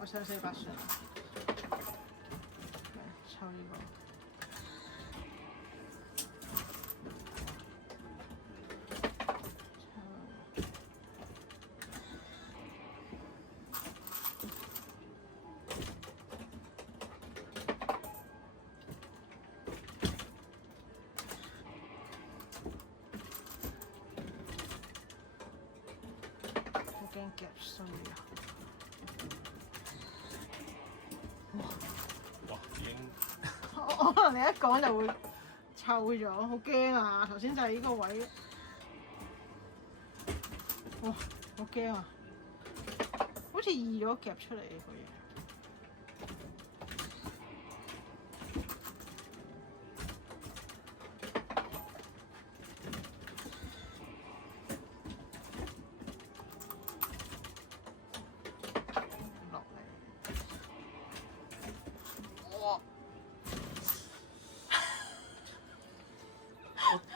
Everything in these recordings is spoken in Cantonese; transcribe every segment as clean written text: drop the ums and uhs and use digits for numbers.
我想400算，抽呢個。驚夾衰啊！哇，已經我可能你一講就會臭咗，好驚啊！頭先就係呢個位，哇，好驚啊！好似易咗夾出嚟呢個嘢。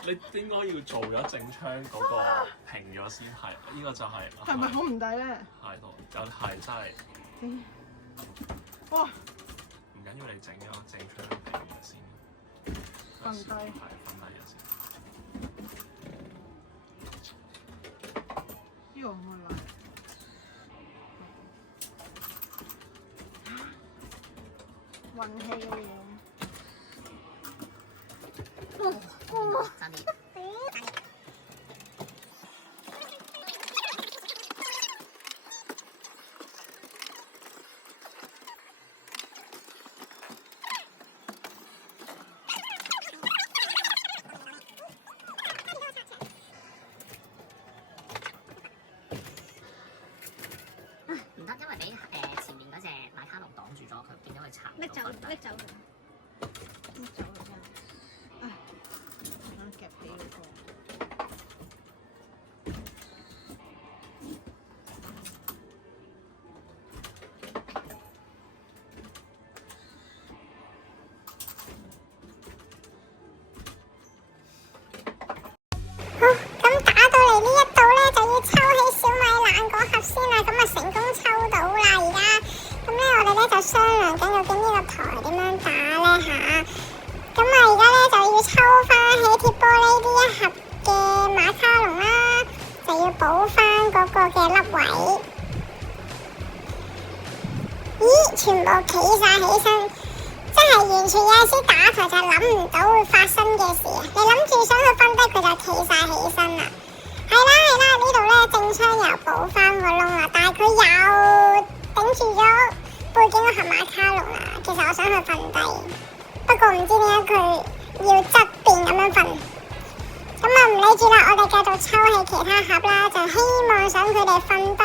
你應該要做咗正槍嗰個平咗先係，呢個就係。係咪好唔抵咧？係咯，係真係。哇！唔緊要，你整咗正槍平咗先。瞓低。係瞓低咗先。呢個唔會爛。運氣嘅嘢。差啲。唔得，因為俾前面嗰隻馬卡龍擋住咗，佢變咗佢插。拎走佢。拎走佢真係。唉，想夾起嗰個。好，咁打到嚟呢一度咧，就要抽起小米蘭嗰盒先啦。咁啊成功抽到啦，而家咁咧我哋咧就商量緊究竟呢個台點樣打咧吓。咁啊而家咧就要抽翻起鐵玻璃呢一盒嘅馬卡龍啦，就要補翻嗰個嘅粒位。咦，全部企晒起身，真係完全有陣時打台就諗唔到會發生嘅事啊！你諗住想去瞓低，佢就企晒起身啦。係啦，呢度咧正槍又補翻個窿啦，但係佢又頂住咗背景嗰盒馬卡龍啦。其實我想去瞓低，不過唔知點解佢要側邊咁樣瞓。咁啊唔理住啦，我哋繼續抽起其他盒啦，就希望想佢哋瞓低，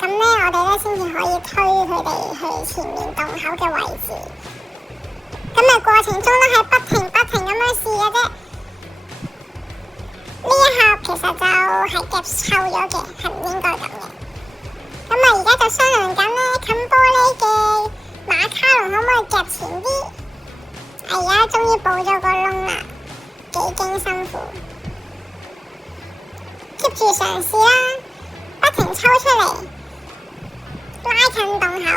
咁咧我哋咧先至可以推佢哋去前面洞口嘅位置。咁啊過程中都係不停咁樣試嘅啫。呢一盒其實就係夾臭咗嘅，係唔應該咁嘅。咁啊而家就商量緊咧，冚玻璃嘅馬卡龍可唔可以夾前啲？而家終於補咗個窿啦，幾經辛苦。keep 住嘗試啦，不停抽出嚟，拉近洞口。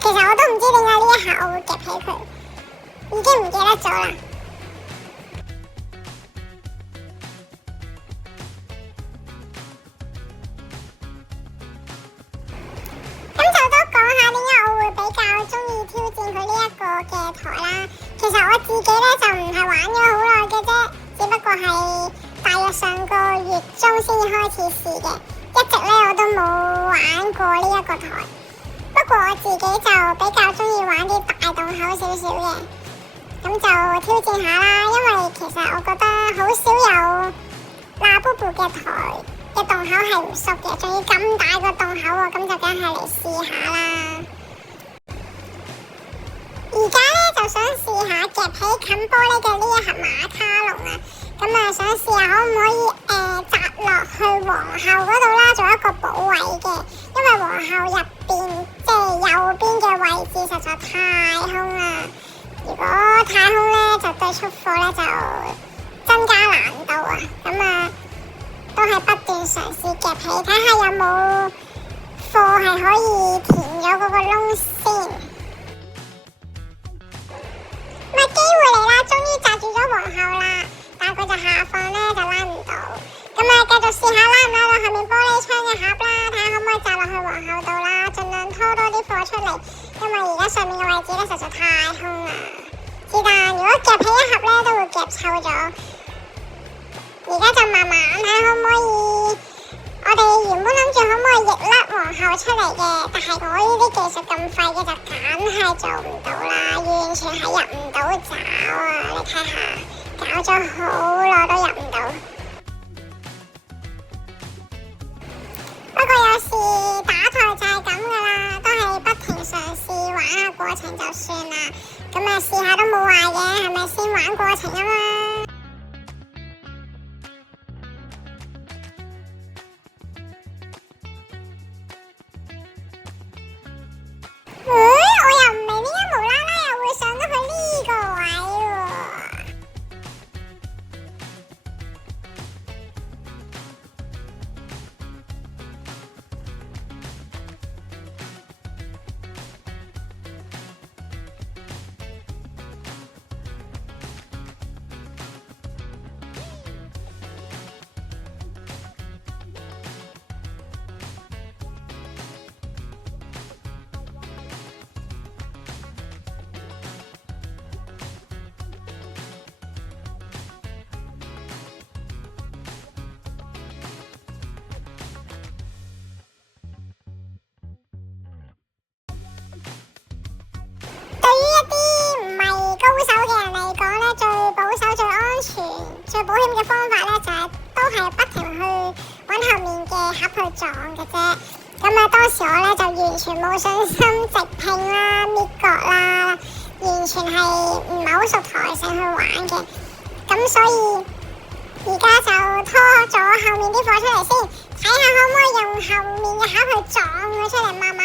其實我都唔知點解呢一下我會夾起佢，已經唔記得咗啦。咁就都講下點解我會比較中意挑戰佢呢一個嘅台啦。其實我自己咧就唔係玩咗好耐嘅啫，只不過係大約上個月中先至開始試嘅，一直咧我都冇玩過呢一個台。不過我自己就比較中意玩啲大洞口少少嘅，咁就挑戰下啦。因為其實我覺得好少有拉布布嘅台嘅洞口係唔縮嘅，仲要咁大個洞口喎，咁就梗係嚟試下啦。而家咧就想試下夾起冚玻璃嘅呢一盒馬卡龍啊，咁啊想試下可唔可以擲落去皇后嗰度啦，做一個補位嘅，因為皇后入邊即係右邊嘅位置實在太空啦。如果太空咧，就對出貨咧就增加難度啊。咁啊，冇貨係可以填咗嗰個窿先。咪機會嚟啦，終於擲住咗皇后啦，但係佢就下放咧就拉唔到。咁啊，繼續試下拉唔拉到後面玻璃窗嘅盒啦，睇下可唔可以擲落去皇后度啦，盡量拖多啲貨出嚟，因為而家上面嘅位置咧實在太空啦。是但，如果夾起一盒咧都會夾臭咗。而家就慢慢睇下可唔可以，我哋原本諗住可唔可以逆甩皇后出嚟嘅，但係我呢啲技術咁廢嘅就梗係做唔到啦，完全係入唔到爪啊！你睇下，搞咗好耐都入唔到。不過有時打台就係咁噶啦，都係不停嘗試玩下過程就算啦。咁啊試下都冇壞嘅，係咪先玩過程啊嘛？我又唔明點解無啦啦又會上到去呢個位喎。最保險嘅方法咧，就係都係不停去揾後面嘅盒去撞嘅啫。咁啊，當時我咧就完全冇信心直拼啦、搣角啦，完全係唔係好熟台上去玩嘅。咁所以而家就拖咗後面啲貨出嚟先，睇下可唔可以用後面嘅盒去撞佢出嚟，慢慢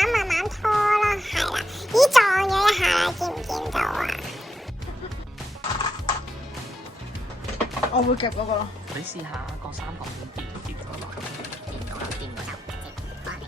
拖啦。係啦，咦，撞咗一下啦，見唔見到啊？我會夾嗰個咯。你試下個三角點跌咗落去，掂到啦，掂到就翻嚟。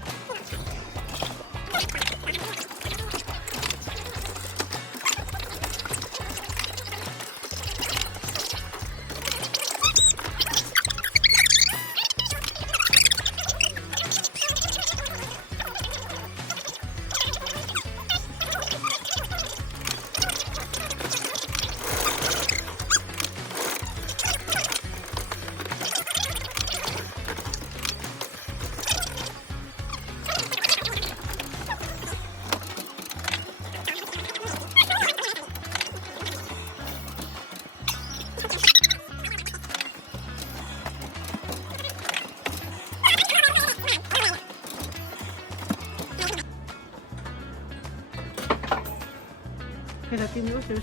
其實見到少少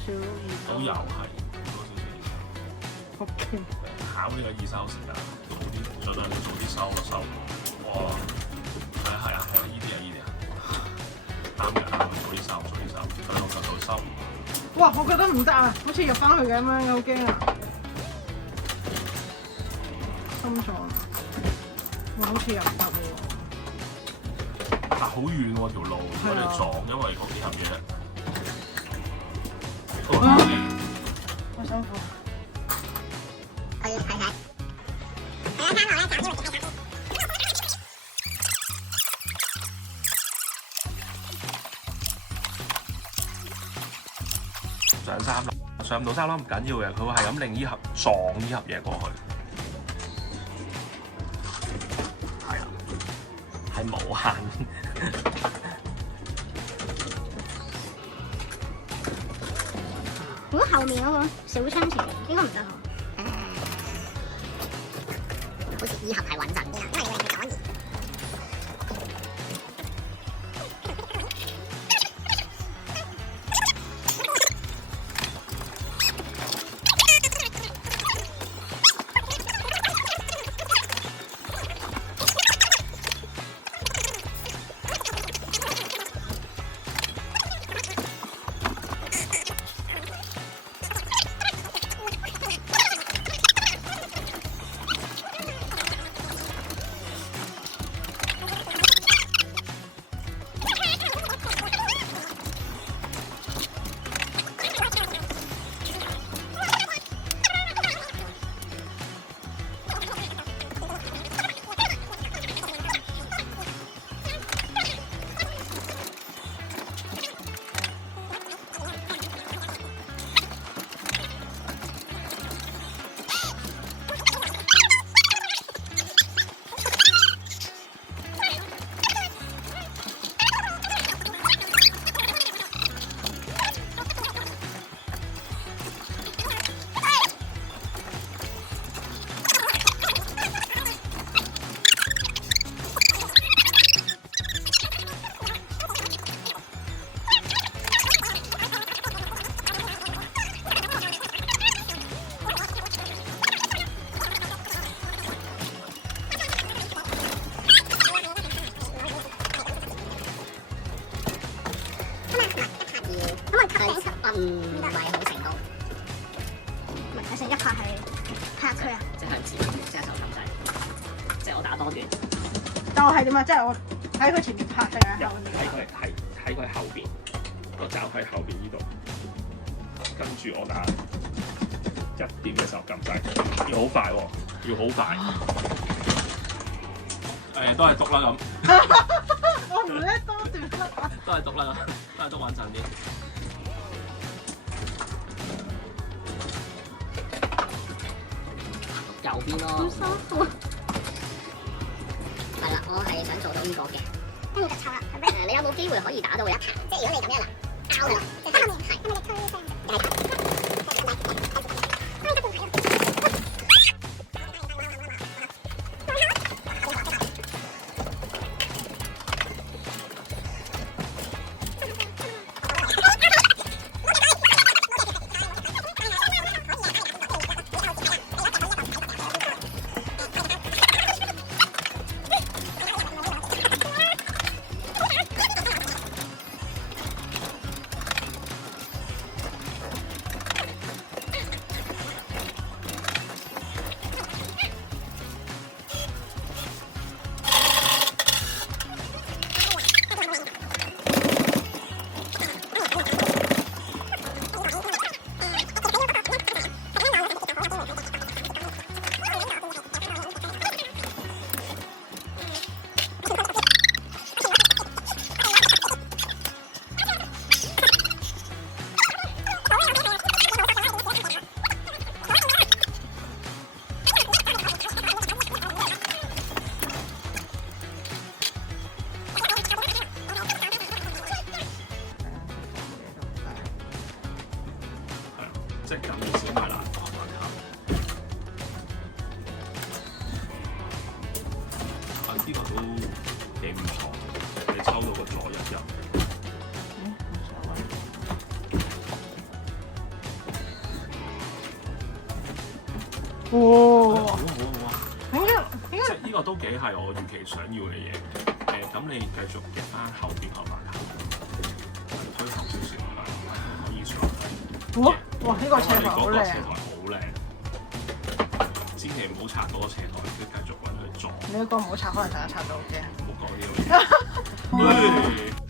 都有係見到少少。好勁！考呢個二手時間，盡量早啲收。哇！係啊，依啲啱嘅，早啲收，等我就早收。哇！我覺得唔得啊，好似入翻去咁樣，好驚啊！心臟，我好似入唔得喎。但好遠喎條路，如果你撞，因為嗰幾盒嘢。我想放。我要睇睇。上三樓，上唔到三樓唔緊要嘅，佢會係咁令呢盒撞呢盒嘢過去。係啊，係無限。如果後面嗰個小窗前應該唔得喎。好似呢盒係穩陣啲，因為佢左移。多段。就係點啊？即係我喺佢前面拍定係後面拍？喺佢後邊，個罩喺後邊呢度，跟住我打1點嘅時候撳掣，要好快喎，要好快。都係篤啦咁。我唔叻多段啦。都係篤啦，都係篤穩陣啲。右邊咯。好辛苦。係啦，我係想做到呢個嘅。跟住就錯啦。你有冇機會可以打到一彈？即係如果你咁樣啦，拗啦，即係後面係，咁你推上，又係。即係咁樣先係難打慢下。呢個都幾唔錯，你抽到個左一入。哇！好即係呢個都幾係我預期想要嘅嘢。咁你繼續夾翻後邊個板頭，推後少少啦，可以上去。哇！呢個斜台好靚。斜台好靚，千祈唔好拆嗰個斜台，要繼續揾佢撞。你嗰個唔好拆，可能大家拆到嘅。唔好講呢個嘢。